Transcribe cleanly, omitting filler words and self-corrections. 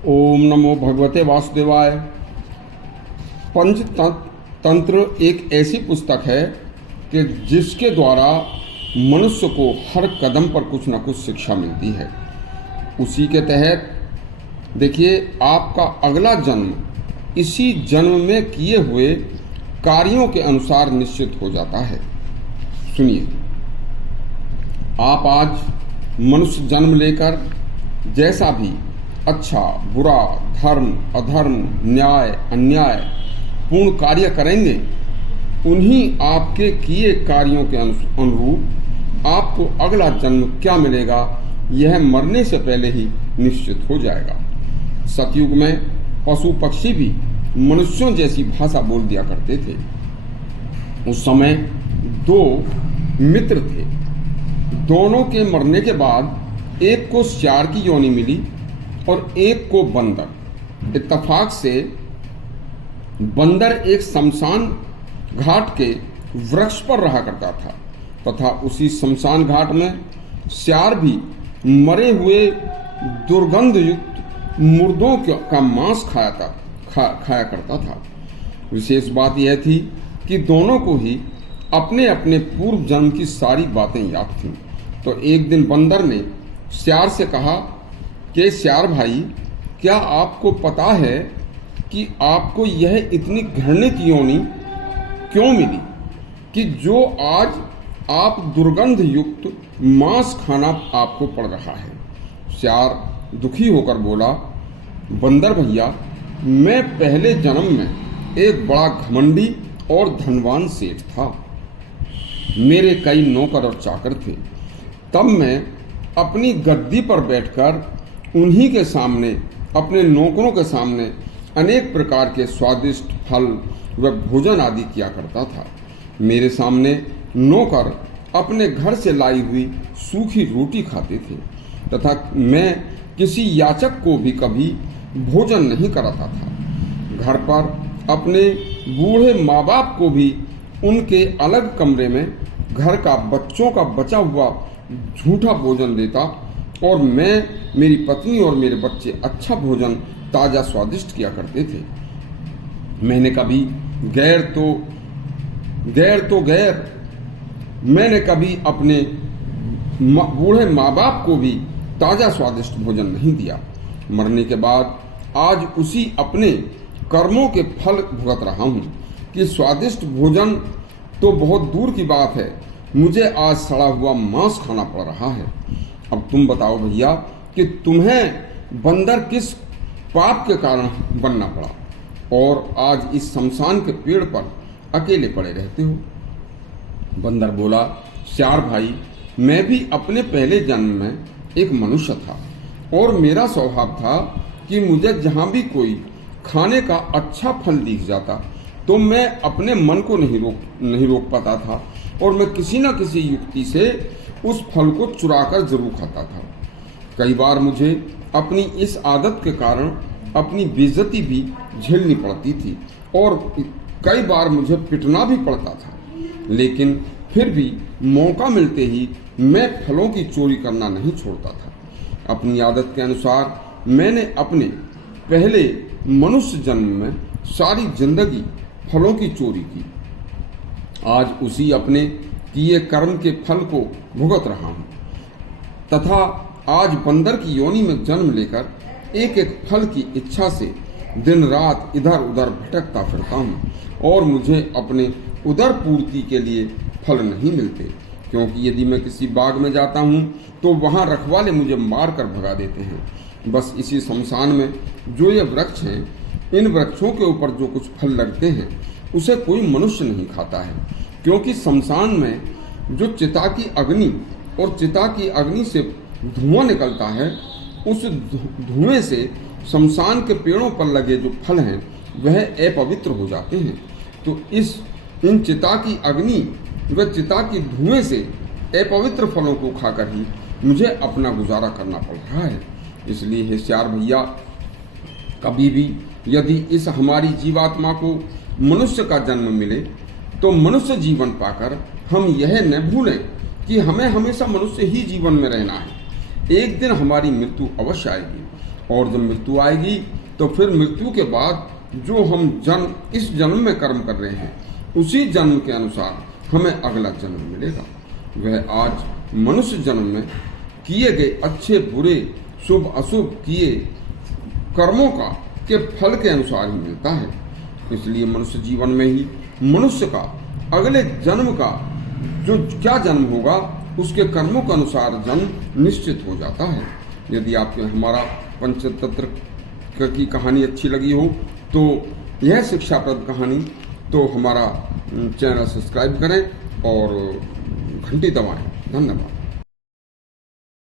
ओम नमो भगवते वासुदेवाय। पंचतंत्र एक ऐसी पुस्तक है कि जिसके द्वारा मनुष्य को हर कदम पर कुछ न कुछ शिक्षा मिलती है। उसी के तहत देखिए, आपका अगला जन्म इसी जन्म में किए हुए कार्यों के अनुसार निश्चित हो जाता है। सुनिए, आप आज मनुष्य जन्म लेकर जैसा भी अच्छा बुरा, धर्म अधर्म, न्याय अन्याय पूर्ण कार्य करेंगे, उन्हीं आपके किए कार्यों के अनुरूप आपको अगला जन्म क्या मिलेगा, यह मरने से पहले ही निश्चित हो जाएगा। सतयुग में पशु पक्षी भी मनुष्यों जैसी भाषा बोल दिया करते थे। उस समय दो मित्र थे। दोनों के मरने के बाद एक को सियार की योनि मिली और एक को बंदर। इत्तफाक से बंदर एक शमशान घाट के वृक्ष पर रहा करता था तथा उसी शमशान घाट में सियार भी मरे हुए दुर्गंध युक्त मुर्दों का मांस खाया करता था। विशेष बात यह थी कि दोनों को ही अपने अपने पूर्व जन्म की सारी बातें याद थीं। तो एक दिन बंदर ने सियार से कहा कि सियार भाई, क्या आपको पता है कि आपको यह इतनी घृणित योनि क्यों मिली कि जो आज आप दुर्गंध युक्त मांस खाना आपको पड़ रहा है? सियार दुखी होकर बोला, बंदर भैया, मैं पहले जन्म में एक बड़ा घमंडी और धनवान सेठ था। मेरे कई नौकर और चाकर थे। तब मैं अपनी गद्दी पर बैठकर उन्हीं के सामने, अपने नौकरों के सामने अनेक प्रकार के स्वादिष्ट फल व भोजन आदि किया करता था। मेरे सामने नौकर अपने घर से लाई हुई सूखी रोटी खाते थे तथा मैं किसी याचक को भी कभी भोजन नहीं कराता था। घर पर अपने बूढ़े माँ बाप को भी उनके अलग कमरे में घर का बच्चों का बचा हुआ झूठा भोजन देता और मैं, मेरी पत्नी और मेरे बच्चे अच्छा भोजन ताज़ा स्वादिष्ट किया करते थे। मैंने कभी मैंने कभी अपने बूढ़े माँ बाप को भी ताज़ा स्वादिष्ट भोजन नहीं दिया। मरने के बाद आज उसी अपने कर्मों के फल भुगत रहा हूँ कि स्वादिष्ट भोजन तो बहुत दूर की बात है, मुझे आज सड़ा हुआ मांस खाना पड़ रहा है। अब तुम बताओ भैया कि तुम्हें बंदर किस पाप के कारण बनना पड़ा और आज इस शमशान के पेड़ पर अकेले पड़े रहते हो? बंदर बोला, सियार भाई, मैं भी अपने पहले जन्म में एक मनुष्य था और मेरा स्वभाव था कि मुझे जहाँ भी कोई खाने का अच्छा फल दिख जाता तो मैं अपने मन को नहीं रोक पाता था और मैं किसी न किसी युक्ति से उस फल को चुराकर जरूर खाता था। कई बार मुझे अपनी इस आदत के कारण अपनी बेइज्जती भी झेलनी पड़ती थी और कई बार मुझे पिटना भी पड़ता था, लेकिन फिर भी मौका मिलते ही मैं फलों की चोरी करना नहीं छोड़ता था। अपनी आदत के अनुसार मैंने अपने पहले मनुष्य जन्म में सारी जिंदगी फलों की चोरी की। आज उसी अपने किए कर्म के फल को भुगत रहा हूँ तथा आज बंदर की योनि में जन्म लेकर एक एक फल की इच्छा से दिन रात इधर उधर भटकता फिरता हूँ और मुझे अपने उदर पूर्ति के लिए फल नहीं मिलते, क्योंकि यदि मैं किसी बाग में जाता हूँ तो वहाँ रखवाले मुझे मार कर भगा देते हैं। बस इसी शमशान में जो ये वृक्ष हैं, इन वृक्षों के ऊपर जो कुछ फल लगते हैं उसे कोई मनुष्य नहीं खाता है, क्योंकि शमशान में जो चिता की अग्नि और चिता की अग्नि से धुआं निकलता है, उस धुएं से शमशान के पेड़ों पर लगे जो फल हैं वह अपवित्र हो जाते हैं। तो इन चिता की अग्नि व चिता की धुएं से अपवित्र फलों को खाकर ही मुझे अपना गुजारा करना पड़ रहा है। इसलिए हे सियार भैया, कभी भी यदि इस हमारी जीवात्मा को मनुष्य का जन्म मिले तो मनुष्य जीवन पाकर हम यह न भूलें कि हमें हमेशा मनुष्य ही जीवन में रहना है। एक दिन हमारी मृत्यु अवश्य आएगी और जब मृत्यु आएगी तो फिर मृत्यु के बाद जो हम इस जन्म में कर्म कर रहे हैं उसी जन्म के अनुसार हमें अगला जन्म मिलेगा। वह आज मनुष्य जन्म में किए गए अच्छे बुरे शुभ अशुभ किए कर्मों का के फल के अनुसार ही मिलता है। इसलिए मनुष्य जीवन में ही मनुष्य का अगले जन्म का जो क्या जन्म होगा उसके कर्मों के अनुसार जन्म निश्चित हो जाता है। यदि आपको हमारा पंचतंत्र की कहानी अच्छी लगी हो तो यह शिक्षाप्रद कहानी तो हमारा चैनल सब्सक्राइब करें और घंटी दबाएं। धन्यवाद।